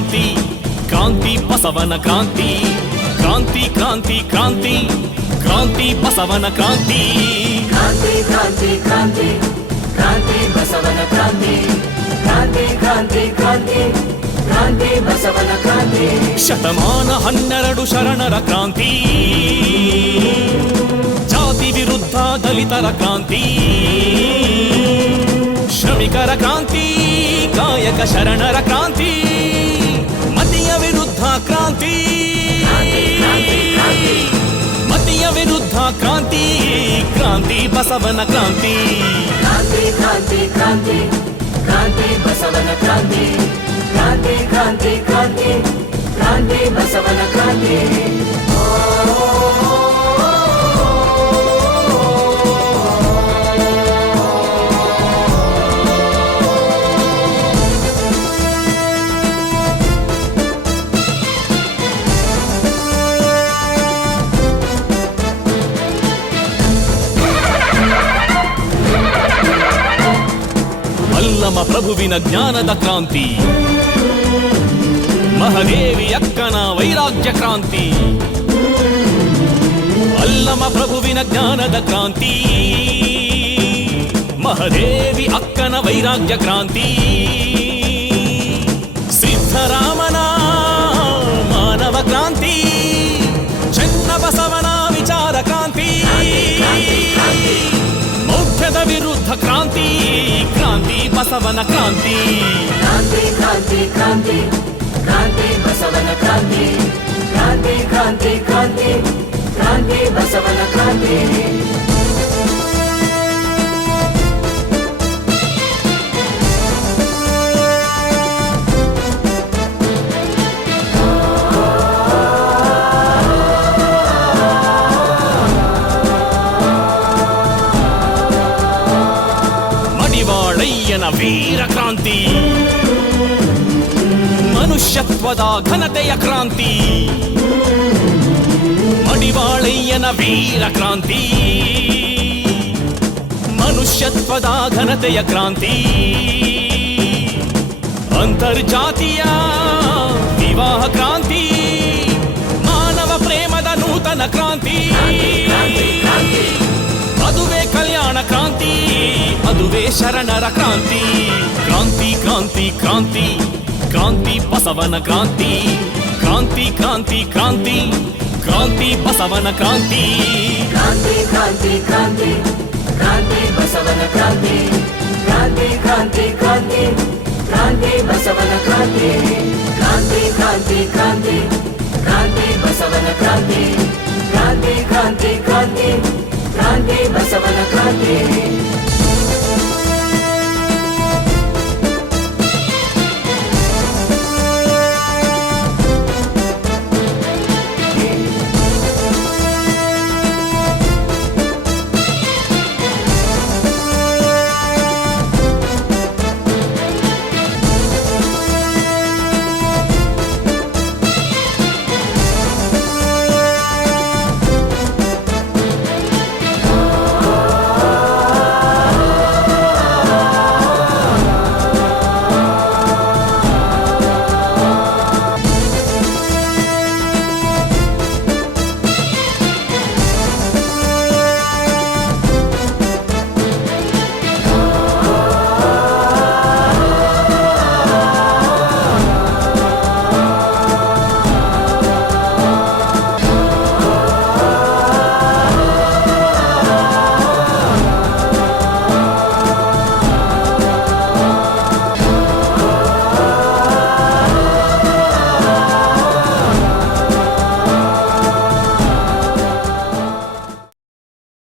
ಕ್ರಾಂತಿ ಕ್ರಾಂತಿ ಬಸವನ ಕ್ರಾಂತಿ ಕ್ರಾಂತಿ ಕ್ರಾಂತಿ ಕ್ರಾಂತಿ ಕ್ರಾಂತಿ ಬಸವನ ಕ್ರಾಂತಿ ಕ್ರಾಂತಿ ಕ್ರಾಂತಿ ಕ್ರಾಂತಿ ಕ್ರಾಂತಿ ಬಸವನ ಕ್ರಾಂತಿ ಕ್ರಾಂತಿ ಕ್ರಾಂತಿ ಕ್ರಾಂತಿ ಕ್ರಾಂತಿ ಬಸವನ ಕ್ರಾಂತಿ ಶತಮಾನ 12 ಶರಣರ ಕ್ರಾಂತಿ ಜಾತಿ ವಿರುದ್ಧ ದಲಿತರ ಕ್ರಾಂತಿ ಶ್ರಮಿಕರ ಕ್ರಾಂತಿ ಕಾಯಕ ಶರಣರ ಕ್ರಾಂತಿ ಮತಿಯ ವಿರುದ್ಧ ಕ್ರಾಂತಿ ಮತಿಯ ವಿರುದ್ಧ ಕ್ರಾಂತಿ ಕ್ರಾಂತಿ ಬಸವನ ಕ್ರಾಂತಿ ಕ್ರಾಂತಿ ಕ್ರಾಂತಿ ಕ್ರಾಂತಿ ಕ್ರಾಂತಿ ಬಸವನ ಕ್ರಾಂತಿ ಕ್ರಾಂತಿ ಕ್ರಾಂತಿ ಕ್ರಾಂತಿ ಕ್ರಾಂತಿ ಬಸವನ ಕ್ರಾಂತಿ ಅಲ್ಲಮ ಪ್ರಭುವಿನ ಜ್ಞಾನದ ಕ್ರಾಂತಿ ಮಹದೇವಿ ಅಕ್ಕನ ವೈರಾಗ್ಯ ಕ್ರಾಂತಿ ಅಲ್ಲಮ ಪ್ರಭುವಿನ ಜ್ಞಾನದ ಕ್ರಾಂತಿ ಮಹದೇವಿ ಅಕ್ಕನ ವೈರಾಗ್ಯ ಕ್ರಾಂತಿ ಸಿದ್ಧರಾಮನ ಮಾನವ ಕ್ರಾಂತಿ ಚೆನ್ನಬಸವನ ವಿಚಾರ ಕ್ರಾಂತಿ ಮೌಢ್ಯದ ವಿರುದ್ಧ ಕ್ರಾಂತಿ ಕ್ರಾಂತಿ ಬಸವನ ಕ್ರಾಂತಿ ಕ್ರಾಂತಿ ಕ್ರಾಂತಿ ಕ್ರಾಂತಿ ಕ್ರಾಂತಿ ಬಸವನ ಕ್ರಾಂತಿ ಕ್ರಾಂತಿ ಕ್ರಾಂತಿ ಕ್ರಾಂತಿ ಕ್ರಾಂತಿ ಬಸವನ ಕ್ರಾಂತಿ ಮಡಿವಾಳಯ್ಯನ ವೀರ ಕ್ರಾಂತಿ ಮನುಷ್ಯತ್ವದ ಘನತೆಯ ಕ್ರಾಂತಿ ಮಡಿವಾಳಯ್ಯನ ವೀರ ಕ್ರಾಂತಿ ಮನುಷ್ಯತ್ವದ ಘನತೆಯ ಕ್ರಾಂತಿ ಅಂತರ್ಜಾತೀಯ ವಿವಾಹ ಕ್ರಾಂತಿ ಮಾನವ ಪ್ರೇಮದ ನೂತನ ಕ್ರಾಂತಿ ಅದುವೇ ಕಲ್ಯಾಣ ಕ್ರಾಂತಿ ಅದುವೇ ಶರಣರ ಕ್ರಾಂತಿ ಕ್ರಾಂತಿ ಕ್ರಾಂತಿ ಕ್ರಾಂತಿ ಕ್ರಾಂತಿ ಬಸವನ ಕ್ರಾಂತಿ ಕ್ರಾಂತಿ ಕ್ರಾಂತಿ ಕ್ರಾಂತಿ ಕ್ರಾಂತಿ ಬಸವನ ಕ್ರಾಂತಿ ಕ್ರಾಂತಿ ಕ್ರಾಂತಿ ಕ್ರಾಂತಿ ಕ್ರಾಂತಿ ಬಸವನ ಕ್ರಾಂತಿ ಕ್ರಾಂತಿ ಕ್ರಾಂತಿ ಕ್ರಾಂತಿ ಕ್ರಾಂತಿ ಬಸವನ ಕ್ರಾಂತಿ ಕ್ರಾಂತಿ ಕ್ರಾಂತಿ ಕ್ರಾಂತಿ ಕ್ರಾಂತಿ ಬಸವನ ಕ್ರಾಂತಿ ಕ್ರಾಂತಿ ಕ್ರಾಂತಿ ಕ್ರಾಂತಿ ಕ್ರಾಂತಿ ಬಸವನ ಕ್ರಾಂತಿ